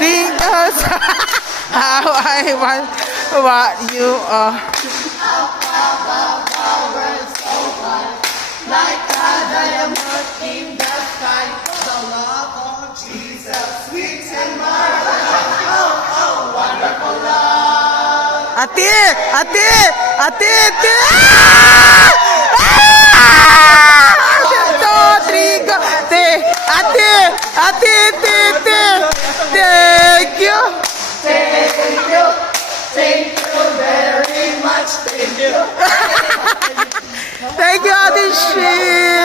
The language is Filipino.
Because how I want what you are. Like a diamond in the sky, the love of Jesus, sweet and marvelous. Oh, wonderful love. Ate! Ate! Ate! Ate! Rodrigo! Ate! Ate! Ate! Ate! Ate! Thank you! Thank you. Thank you very much. Thank you. Thank you, Ate Shi!